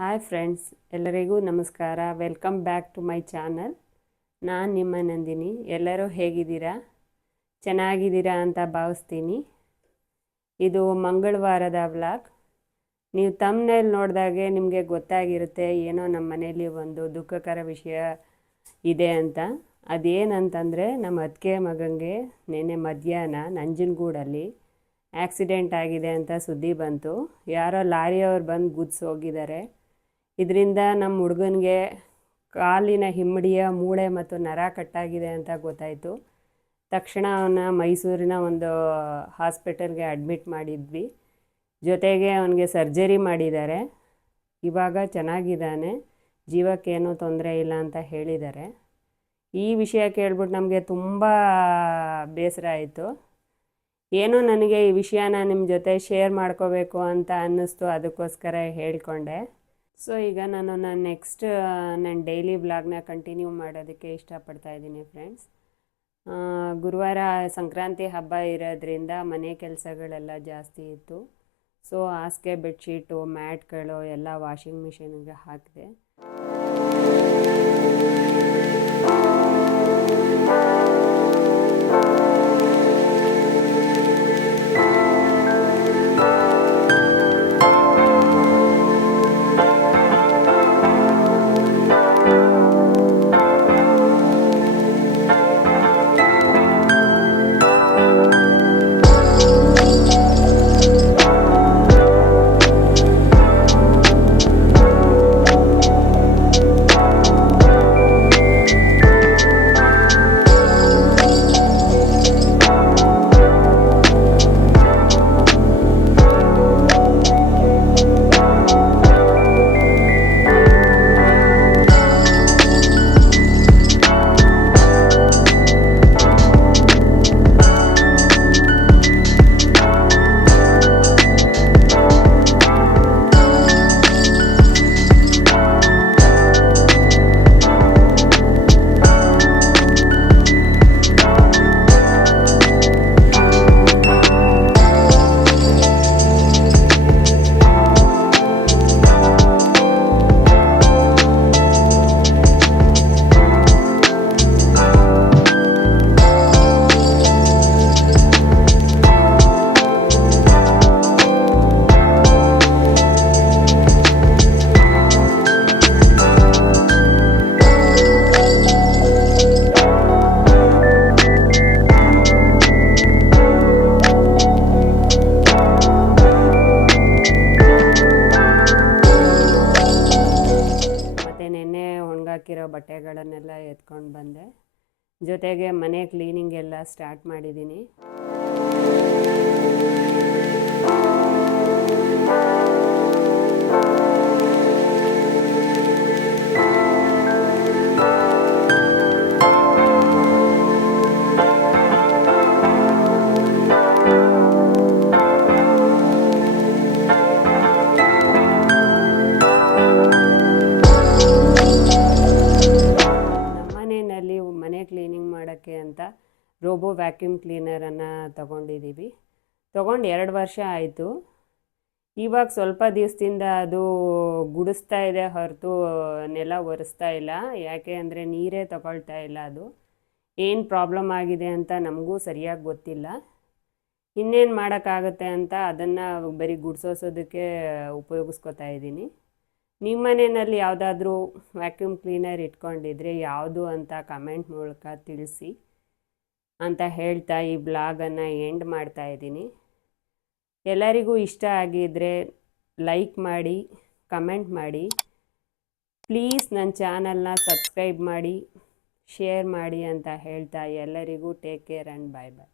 Hi friends, ಎಲ್ಲರಿಗೂ ನಮಸ್ಕಾರ. Welcome back to my channel. ನಾನು ನಿಮ್ಮ ನಂದಿನಿ. ಎಲ್ಲರೂ ಹೇಗಿದ್ದೀರಾ? ಚೆನ್ನಾಗಿದ್ದೀರಾ ಅಂತ ಭಾವಿಸ್ತೀನಿ. ಇದು ಮಂಗಳವಾರದ ವ್ಲಾಗ್. ನೀವು ತಮ್ಮನೇಲಿ ನೋಡಿದಾಗೆ ನಿಮಗೆ ಗೊತ್ತಾಗಿರುತ್ತೆ ಏನೋ ನಮ್ಮ ಮನೇಲಿ ಒಂದು ದುಃಖಕರ ವಿಷಯ ಇದೆ ಅಂತ. ಅದೇನಂತಂದರೆ, ನಮ್ಮ ಅತ್ತಿಗೆ ಮಗನಿಗೆ ನೆನ್ನೆ ಮಧ್ಯಾಹ್ನ ನಂಜನಗೂಡಲ್ಲಿ ಆಕ್ಸಿಡೆಂಟ್ ಆಗಿದೆ ಅಂತ ಸುದ್ದಿ ಬಂತು. ಯಾರೋ ಲಾರಿಯವ್ರು ಬಂದು ಗುದ್ಸಿ ಹೋಗಿದ್ದಾರೆ. ಇದರಿಂದ ನಮ್ಮ ಹುಡುಗನಿಗೆ ಕಾಲಿನ ಹಿಮ್ಮಡಿಯ ಮೂಳೆ ಮತ್ತು ನರ ಕಟ್ಟಾಗಿದೆ ಅಂತ ಗೊತ್ತಾಯಿತು. ತಕ್ಷಣ ಅವನ ಮೈಸೂರಿನ ಒಂದು ಹಾಸ್ಪಿಟಲ್ಗೆ ಅಡ್ಮಿಟ್ ಮಾಡಿದ್ವಿ. ಜೊತೆಗೆ ಅವನಿಗೆ ಸರ್ಜರಿ ಮಾಡಿದ್ದಾರೆ. ಇವಾಗ ಚೆನ್ನಾಗಿದ್ದಾನೆ, ಜೀವಕ್ಕೇನೂ ತೊಂದರೆ ಇಲ್ಲ ಅಂತ ಹೇಳಿದ್ದಾರೆ. ಈ ವಿಷಯ ಕೇಳ್ಬಿಟ್ಟು ನಮಗೆ ತುಂಬ ಬೇಸರ ಆಯಿತು. ಏನೋ ನನಗೆ ಈ ವಿಷಯನ ನಿಮ್ಮ ಜೊತೆ ಶೇರ್ ಮಾಡ್ಕೋಬೇಕು ಅಂತ ಅನ್ನಿಸ್ತು, ಅದಕ್ಕೋಸ್ಕರ ಹೇಳ್ಕೊಂಡೆ. ಸೊ ಈಗ ನಾನು ನನ್ನ ಡೈಲಿ ವ್ಲಾಗ್ನ ಕಂಟಿನ್ಯೂ ಮಾಡೋದಕ್ಕೆ ಇಷ್ಟಪಡ್ತಾ ಇದ್ದೀನಿ ಫ್ರೆಂಡ್ಸ್. ಗುರುವಾರ ಸಂಕ್ರಾಂತಿ ಹಬ್ಬ ಇರೋದ್ರಿಂದ ಮನೆ ಕೆಲಸಗಳೆಲ್ಲ ಜಾಸ್ತಿ ಇತ್ತು. ಸೊ ಹಾಸಿಗೆ, ಬೆಡ್ಶೀಟು, ಮ್ಯಾಟ್ಗಳು ಎಲ್ಲ ವಾಷಿಂಗ್ ಮಿಷಿನ್ಗೆ ಹಾಕಿದೆ. ಹಾಕಿರೋ ಬಟ್ಟೆಗಳನ್ನೆಲ್ಲ ಎತ್ಕೊಂಡು ಬಂದೆ. ಜೊತೆಗೆ ಮನೆ ಕ್ಲೀನಿಂಗ್ ಎಲ್ಲ ಸ್ಟಾರ್ಟ್ ಮಾಡಿದ್ದೀನಿ. ಮನೆ ಕ್ಲೀನಿಂಗ್ ಮಾಡೋಕ್ಕೆ ಅಂತ ರೋಬೋ ವ್ಯಾಕ್ಯೂಮ್ ಕ್ಲೀನರನ್ನು ತೊಗೊಂಡು 2 ವರ್ಷ ಆಯಿತು. ಇವಾಗ ಸ್ವಲ್ಪ ದಿವಸದಿಂದ ಅದು ಗುಡಿಸ್ತಾ ಇದೆ ಹೊರತು ನೆಲ ಒರೆಸ್ತಾ ಇಲ್ಲ. ಯಾಕೆ ಅಂದರೆ ನೀರೇ ತಗೊಳ್ತಾ ಇಲ್ಲ. ಅದು ಏನು ಪ್ರಾಬ್ಲಮ್ ಆಗಿದೆ ಅಂತ ನಮಗೂ ಸರಿಯಾಗಿ ಗೊತ್ತಿಲ್ಲ. ಇನ್ನೇನು ಮಾಡೋಕ್ಕಾಗುತ್ತೆ ಅಂತ ಅದನ್ನು ಬರೀ ಗುಡಿಸೋಸೋದಕ್ಕೆ ಉಪಯೋಗಿಸ್ಕೊತಾ ಇದ್ದೀನಿ. ನಿಮ್ಮ ಮನೆಯಲ್ಲಿ ಯಾವುದಾದ್ರೂ ವ್ಯಾಕ್ಯೂಮ್ ಕ್ಲೀನರ್ ಇಟ್ಕೊಂಡಿದ್ರೆ ಯಾವುದು ಅಂತ ಕಮೆಂಟ್ ಮೂಲಕ ತಿಳಿಸಿ ಅಂತ ಹೇಳ್ತಾ ಈ ಬ್ಲಾಗನ್ನು ಎಂಡ್ ಮಾಡ್ತಾ ಇದ್ದೀನಿ. ಎಲ್ಲರಿಗೂ ಇಷ್ಟ ಆಗಿದ್ದರೆ ಲೈಕ್ ಮಾಡಿ, ಕಮೆಂಟ್ ಮಾಡಿ. ಪ್ಲೀಸ್ ನನ್ನ ಚಾನಲ್ನ ಸಬ್ಸ್ಕ್ರೈಬ್ ಮಾಡಿ, ಶೇರ್ ಮಾಡಿ ಅಂತ ಹೇಳ್ತಾ ಎಲ್ಲರಿಗೂ take care and bye bye.